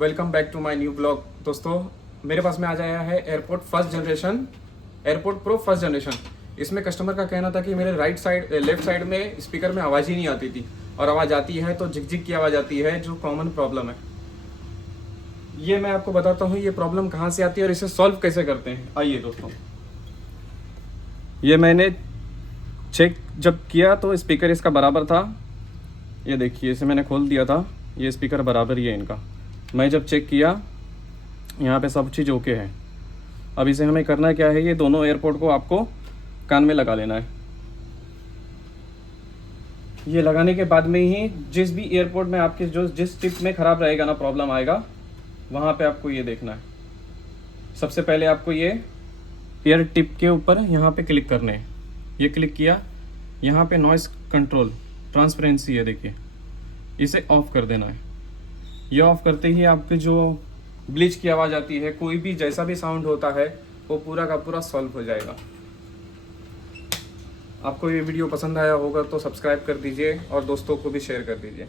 Welcome back to my new blog. दोस्तों, मेरे पास में आ जाया है एयरपोर्ट प्रो फर्स्ट जनरेशन। इसमें कस्टमर का कहना था कि मेरे लेफ्ट साइड में स्पीकर में आवाज़ ही नहीं आती थी, और आवाज़ आती है तो झिक झिक की आवाज़ आती है, जो कॉमन प्रॉब्लम है। ये मैं आपको बताता हूँ ये प्रॉब्लम कहाँ से आती है और इसे सॉल्व कैसे करते हैं। आइए दोस्तों, ये मैंने चेक जब किया तो स्पीकर इसका बराबर था। ये देखिए, इसे मैंने खोल दिया था, ये स्पीकर बराबर ही है इनका। मैं जब चेक किया यहाँ पे सब चीज़ ओके है। अब इसे हमें करना क्या है, ये दोनों एयरपोर्ट को आपको कान में लगा लेना है। ये लगाने के बाद में ही जिस भी एयरपोर्ट में आपके जिस टिप में ख़राब रहेगा ना, प्रॉब्लम आएगा, वहाँ पे आपको ये देखना है। सबसे पहले आपको ये एयर टिप के ऊपर यहाँ पे क्लिक करने हैं। ये क्लिक किया, यहाँ पे नॉइस कंट्रोल ट्रांसपेरेंसी है, देखिए इसे ऑफ कर देना है। ये ऑफ करते ही आपके जो ब्लीच की आवाज़ आती है, कोई भी जैसा भी साउंड होता है, वो पूरा का पूरा सॉल्व हो जाएगा। आपको ये वीडियो पसंद आया होगा तो सब्सक्राइब कर दीजिए और दोस्तों को भी शेयर कर दीजिए।